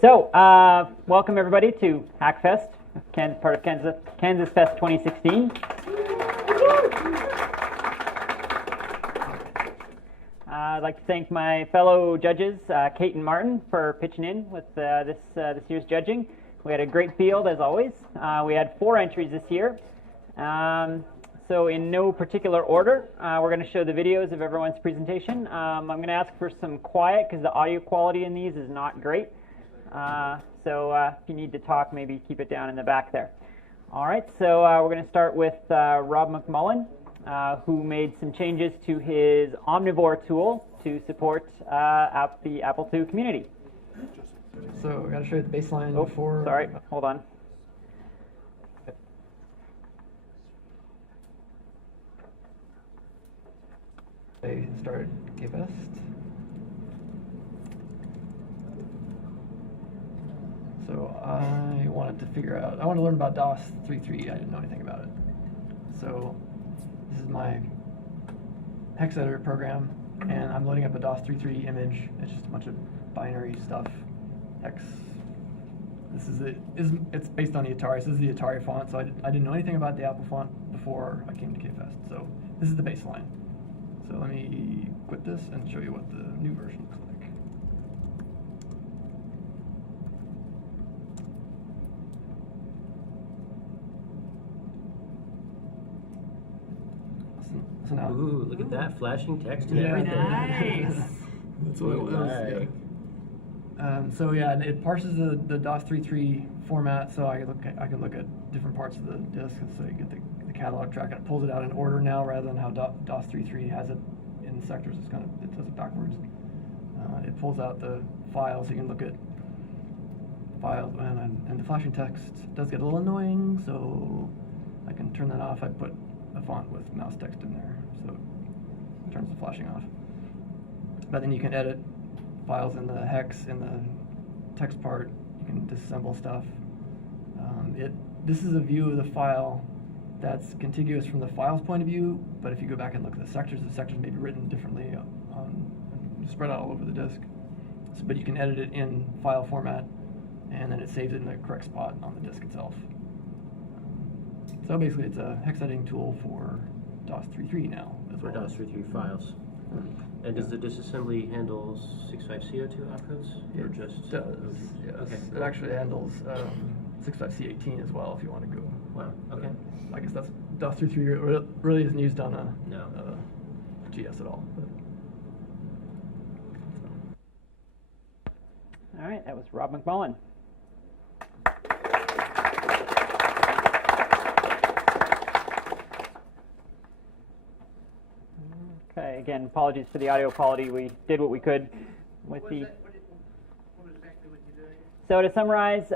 Welcome everybody to Hackfest, part of KansasFest 2016. I'd like to thank my fellow judges, Kate and Martin, for pitching in with this year's judging. We had a great field, as always. We had 4 entries this year. So in no particular order, we're going to show the videos of everyone's presentation. I'm going to ask for some quiet because the audio quality in these is not great. So if you need to talk, maybe keep it down in the back there. All right, so we're going to start with Rob McMullen, who made some changes to his Omnivore tool to support the Apple II community. So we're going to show you the baseline before. Sorry, hold on. They started KFest. So I wanted to I want to learn about DOS 3.3. I didn't know anything about it. So this is my hex editor program, and I'm loading up a DOS 3.3 image. It's just a bunch of binary stuff. Hex. It's based on the Atari. So this is the Atari font. So I didn't know anything about the Apple font before I came to KFest. So this is the baseline. So let me quit this and show you what the new version looks like. So now, ooh, look at that, flashing text and yeah, everything. Nice. That's what it was. Right. Yeah. So yeah, and it parses the DOS 3.3 format, so I can look at different parts of the disk, so you get the catalog track, and it pulls it out in order now rather than how DOS 3.3 has it in sectors. It does it backwards. It pulls out the files, so you can look at files, and the flashing text does get a little annoying, so I can turn that off. I put a font with mouse text in there, so it turns the flashing off. But then you can edit files in the hex, in the text part. You can disassemble stuff. This is a view of the file that's contiguous from the file's point of view, but if you go back and look at the sectors may be written differently, spread out all over the disk. So, but you can edit it in file format, and then it saves it in the correct spot on the disk itself. So basically, it's a hex editing tool for DOS 3.3 now. For DOS 3.3 files. And does the disassembly handle 6.5 CO2 outputs? Or just It does, yes. Okay. It actually handles 65C18 as well if you want to go. Wow, okay. I guess that's DOS 3.3 really isn't used on a GS at all. All right, that was Rob McMullen. Okay, again, apologies for the audio quality. We did what we could with the... What exactly was you doing? So to summarize,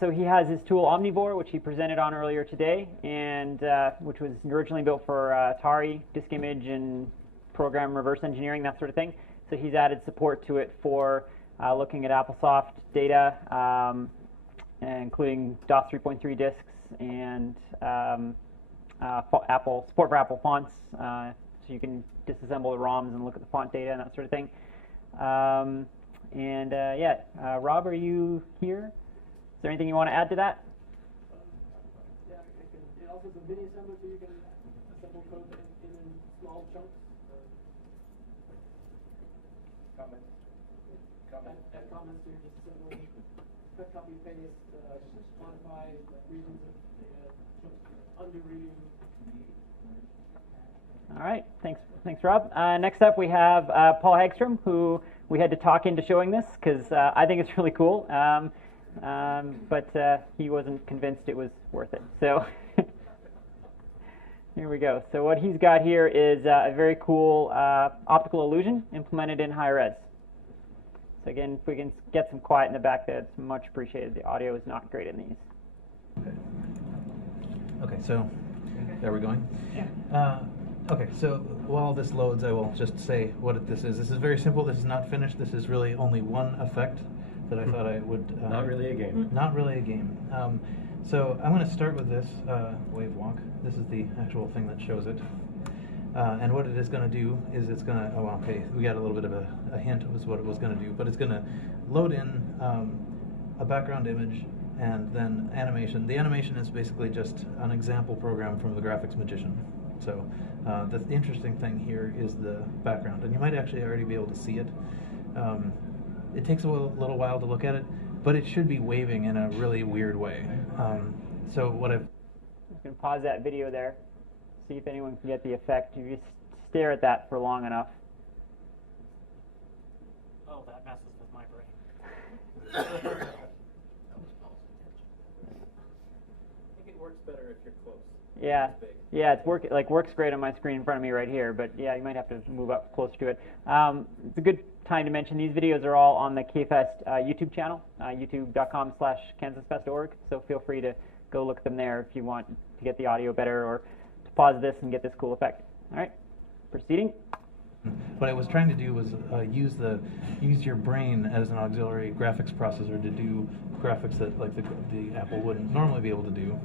so he has his tool Omnivore, which he presented on earlier today, and which was originally built for Atari, disk image, and program reverse engineering, that sort of thing. So he's added support to it for looking at AppleSoft data, including DOS 3.3 disks and support for Apple fonts, so you can disassemble the ROMs and look at the font data and that sort of thing. Rob, are you here? Is there anything you want to add to that? Yeah, it also has a mini assembler, so you can assemble code in small chunks. Comments. Add comments to your disassembly. Cut, copy, paste, modify regions of data, undo, redo. All right, thanks, Rob. Next up, we have Paul Hagstrom, who we had to talk into showing this because I think it's really cool, but he wasn't convinced it was worth it. So here we go. So what he's got here is a very cool optical illusion implemented in high res. So again, if we can get some quiet in the back there, it's much appreciated. The audio is not great in these. Okay, so there we going? Yeah. Okay, so while this loads, I will just say what this is. This is very simple. This is not finished. This is really only one effect that I thought I would... Not really a game. Not really a game. So I'm going to start with this wave walk. This is the actual thing that shows it. And what it is going to do is it's going to... Oh, okay, we got a little bit of a hint of what it was going to do. But it's going to load in a background image, and then animation. The animation is basically just an example program from the graphics magician. So the interesting thing here is the background, and you might actually already be able to see it. It takes a little while to look at it, but it should be waving in a really weird way. So what I've... I'm going to pause that video there, see if anyone can get the effect. You just stare at that for long enough. Oh, that messes with my brain. I think it works better if you're close. Yeah, It's big. yeah, works great on my screen in front of me right here, but yeah, you might have to move up closer to it. It's a good time to mention these videos are all on the KFest YouTube channel, youtube.com/KansasFest.org. So feel free to go look at them there if you want to get the audio better or to pause this and get this cool effect. All right, proceeding. What I was trying to do was use your brain as an auxiliary graphics processor to do graphics that like the Apple wouldn't normally be able to do.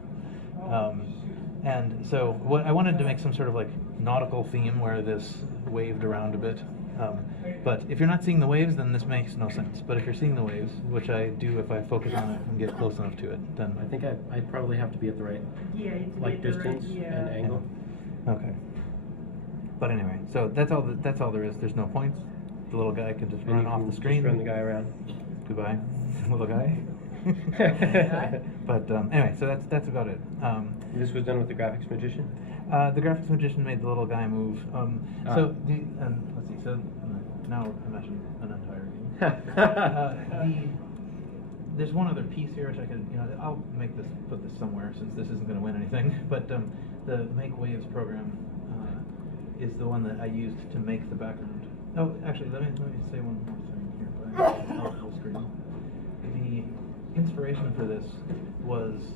And so I wanted to make some sort of like nautical theme where this waved around a bit. But if you're not seeing the waves, then this makes no sense. But if you're seeing the waves, which I do if I focus on it and get close enough to it, then... I think I probably have to be at the right like distance and angle. Yeah. Okay. But anyway, so that's all there is. There's no points. The little guy can just run off the screen. Just run the guy around. Goodbye, little guy. But anyway, so that's about it. This was done with the graphics magician? The graphics magician made the little guy move. So let's see. So now imagine an entire game. There's one other piece here which I could, I'll put this somewhere since this isn't going to win anything. But the Make Waves program is the one that I used to make the background. Oh, actually, let me say one more thing here. Full screen. The inspiration for this was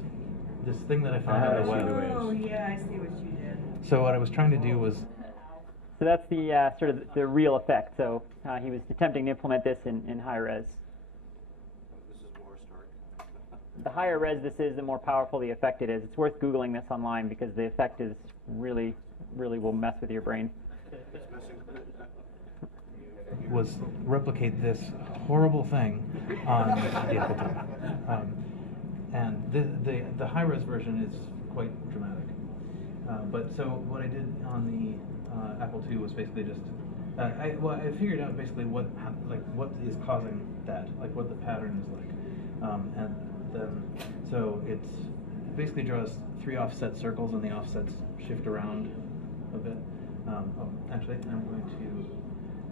this thing that I found on the web. Oh yeah, I see what you did. So what I was trying to do was... So that's the sort of the real effect. So he was attempting to implement this in high res. This is more stark. The higher res this is, the more powerful the effect it is. It's worth Googling this online because the effect is really will mess with your brain. Was replicate this horrible thing on the Apple II. And the high-res version is quite dramatic. But so what I did on the Apple II was basically just I figured out basically what is causing that, like what the pattern is like, and then so it basically draws 3 offset circles, and the offsets shift around a bit. Actually, I'm going to.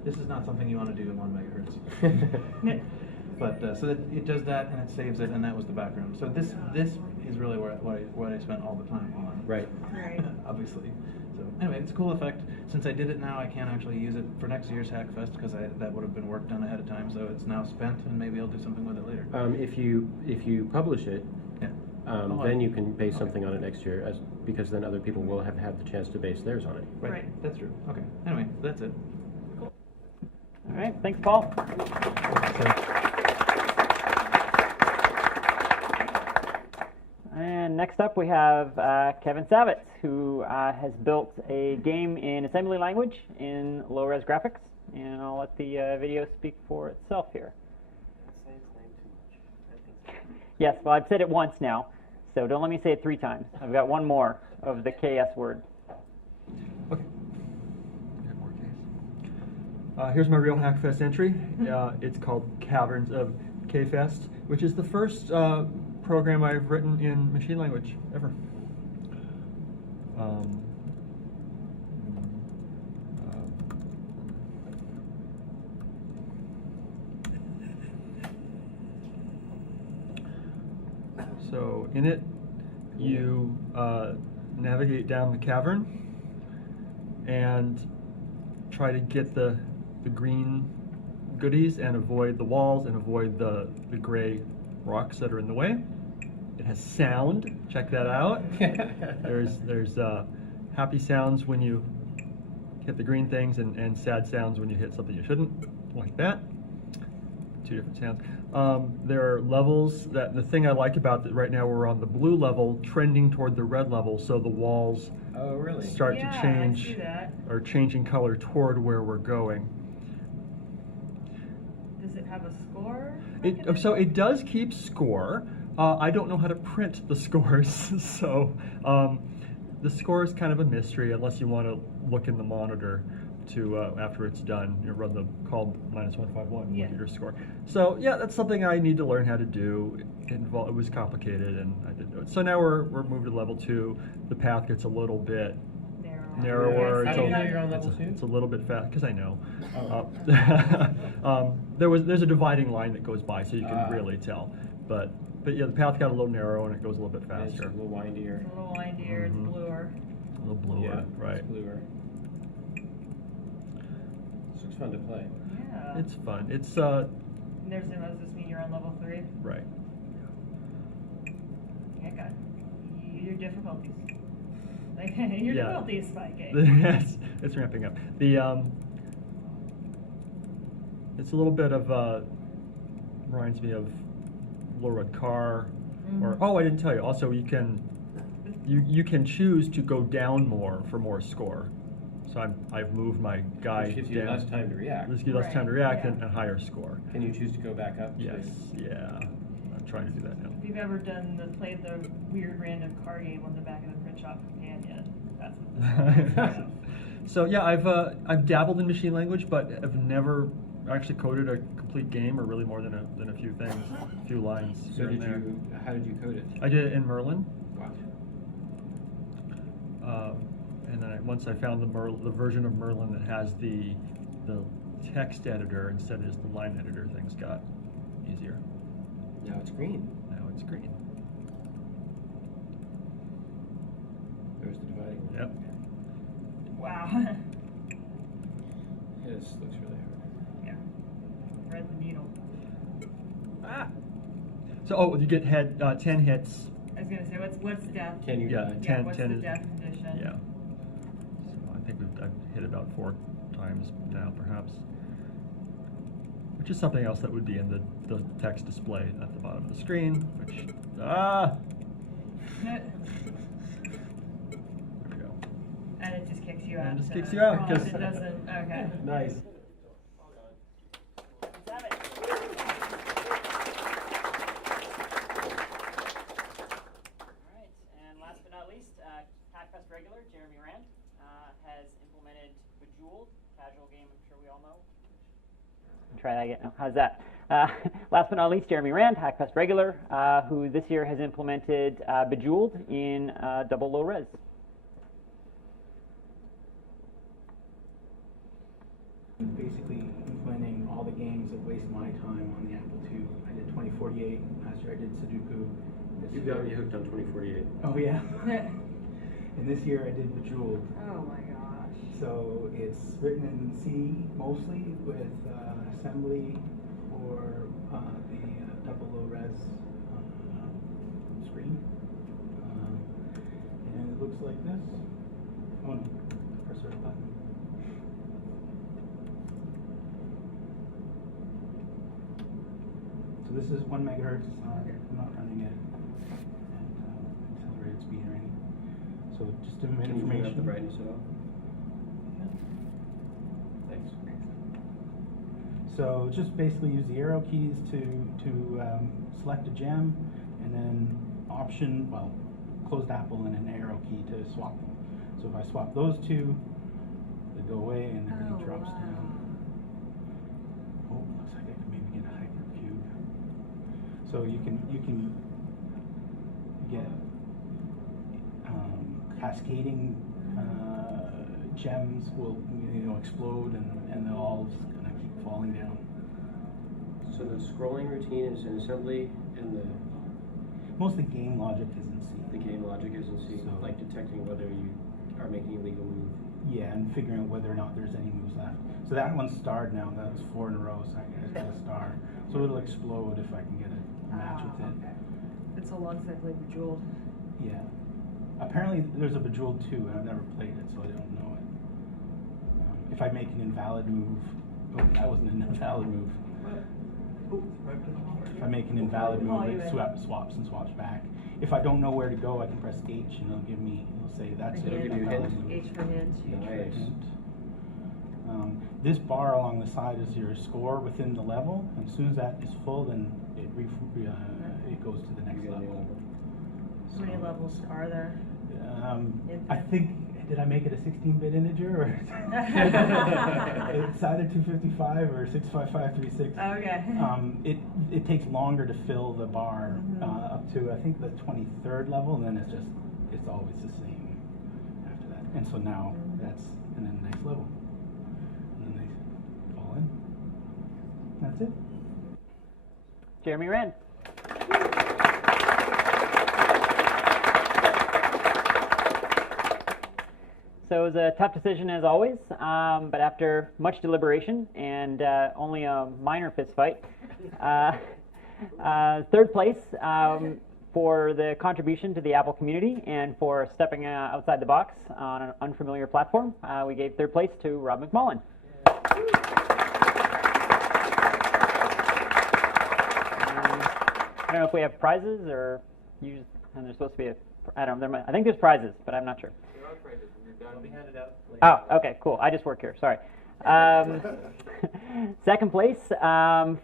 This is not something you want to do in 1 megahertz. But so that it does that and it saves it, and that was the background. So this is really what I spent all the time on. Right. Obviously. So anyway, it's a cool effect. Since I did it now, I can't actually use it for next year's Hackfest because that would have been work done ahead of time. So it's now spent, and maybe I'll do something with it later. If you publish it, Yeah. then you can base something on it next year, because then other people will have had the chance to base theirs on it. Right. That's true. Okay. Anyway, that's it. All right, thanks, Paul. And next up we have Kevin Savitz, who has built a game in assembly language in low-res graphics. And I'll let the video speak for itself here. Say his name too much. Yes, well, I've said it once now, so don't let me say it 3 times. I've got one more of the KS word. Okay. Here's my real Hackfest entry. It's called Caverns of KFest, which is the first program I've written in machine language ever. So in it, you navigate down the cavern and try to get the green goodies and avoid the walls and avoid the gray rocks that are in the way. It has sound. Check that out. There's happy sounds when you hit the green things and sad sounds when you hit something you shouldn't, like that. 2 different sounds. There are levels. That the thing I like about that right now we're on the blue level, trending toward the red level, so the walls start to change, I see that. are changing color toward where we're going. Does it have a score? So it does keep score. I don't know how to print the scores, so the score is kind of a mystery unless you want to look in the monitor to after it's done. You run the call -151 and look at your score. So yeah, that's something I need to learn how to do. It was complicated, and I didn't know it. So now we're moved to level 2. The path gets a little bit narrower. How do you know you're on level 2? It's a little bit fast because I know. Oh. There's a dividing line that goes by, so you can really tell. But yeah, the path got a little narrow and it goes a little bit It's faster. a little windier. It's a little windier, it's bluer. A little bluer, Yeah, right? It's bluer. This looks fun to play. Yeah. It's fun. It's Does this mean you're on level 3? right. Yeah, God. Your difficulties. Like, your Yeah. difficulty is spiking. it's ramping up. It's a little bit of reminds me of Low Red Car, or oh, I didn't tell you. Also, you can choose to go down more for more score. So I've moved my guy Which gives you down. less time to react. This gives you less time to Right, react yeah. and a higher score. Can you choose to go back up? Yes, yeah. I'm trying to do that now. If you've ever played the weird random car game on the back of the print shop companion, that's what So yeah, I've dabbled in machine language, but I've never actually coded a complete game, or really more than a few things, a few lines So here and there. how did you code it? I did it in Merlin, Wow. and then once I found the version of Merlin that has the text editor instead of just the line editor, things got easier. Now it's green. Now it's green. There's the dividing line. Yep. Wow. Yeah, this looks really hard. Yeah. Thread the needle. Ah. So you get 10 hits. I was gonna say, what's death? Can you Yeah, die? 10 what's 10 the is death condition? Yeah. So I think I've hit about 4 times now, perhaps. Which is something else that would be in the text display at the bottom of the screen, which, There we go. And it just kicks you out. And it just to kicks you out, bronze. 'cause- It doesn't, okay. Nice. Alright, and last but not least, Hackfest regular Jeremy Rand has implemented Bejeweled, casual game I'm sure we all know. Try that again. Oh, how's that? Last but not least, Jeremy Rand, Hackfest regular, who this year has implemented Bejeweled in double low res. Basically implementing all the games that waste my time on the Apple II. I did 2048, last year I did Sudoku. You've got me hooked on 2048. Oh yeah. And this year I did Bejeweled. Oh my gosh. So it's written in C mostly with assembly for the double low res screen. And it looks like this. Oh no, press the right button. So this is 1 megahertz. I'm not running it at accelerated speed or anything. So just some Can you turn up information. the brightness at all? Thanks. So just basically use the arrow keys to select a gem, and then closed Apple and an arrow key to swap them. So if I swap those two, they go away and everything drops down. Oh, looks like I can maybe get a hypercube. So you can get cascading gems will explode and they'll all just kind of keep falling down. So the scrolling routine is in assembly, and Most of the game logic is in C. the game logic is in C, So- like detecting whether you are making a legal move. Yeah, and figuring out whether or not there's any moves left. So that one's starred now. That was 4 in a row, so I got a star. So it'll explode if I can get a match with it. Okay. It's so long since I played Bejeweled. Yeah. Apparently there's a Bejeweled 2, and I've never played it, so I don't know it. If I make an invalid move, oh, that wasn't an invalid move. If I make an invalid move, it swaps and swaps back. If I don't know where to go, I can press H, and it'll say that's It'll an give you a invalid hint. move. H for hint. H for Nice. hint. This bar along the side is your score within the level, and as soon as that is full, then it goes to the next level. How many levels are there? I think, did I make it a 16-bit integer, or it's either 255 or 65536. Okay. It takes longer to fill the bar up to, I think, the 23rd level, and then it's always the same after that. And so now and then the next level, and then they fall in. That's it. Jeremy Rand. So it was a tough decision as always, but after much deliberation and only a minor fist fight, third place for the contribution to the Apple community and for stepping outside the box on an unfamiliar platform, we gave third place to Rob McMullen. I don't know if we have prizes or and there's supposed to be I think there's prizes, but I'm not sure. There are prizes. They'll be handed out later. Oh, okay, cool. I just work here. Sorry. Second place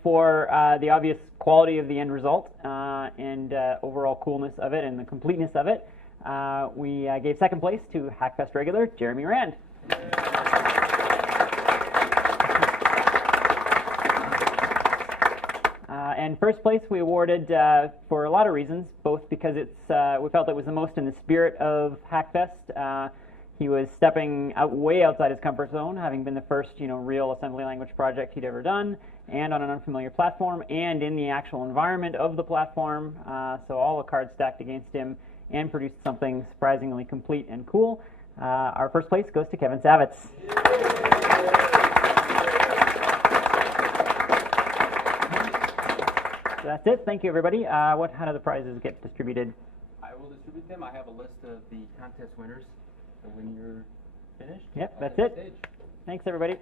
for the obvious quality of the end result and overall coolness of it and the completeness of it. We gave second place to Hackfest regular Jeremy Rand. And first place we awarded for a lot of reasons, both because we felt it was the most in the spirit of Hackfest. He was stepping way outside his comfort zone, having been the first, real assembly language project he'd ever done, and on an unfamiliar platform, and in the actual environment of the platform. So all the cards stacked against him, and produced something surprisingly complete and cool. Our first place goes to Kevin Savitz. So that's it. Thank you, everybody. How do the prizes get distributed? I will distribute them. I have a list of the contest winners. So when you're finished, Yep, that's it. Thanks, everybody.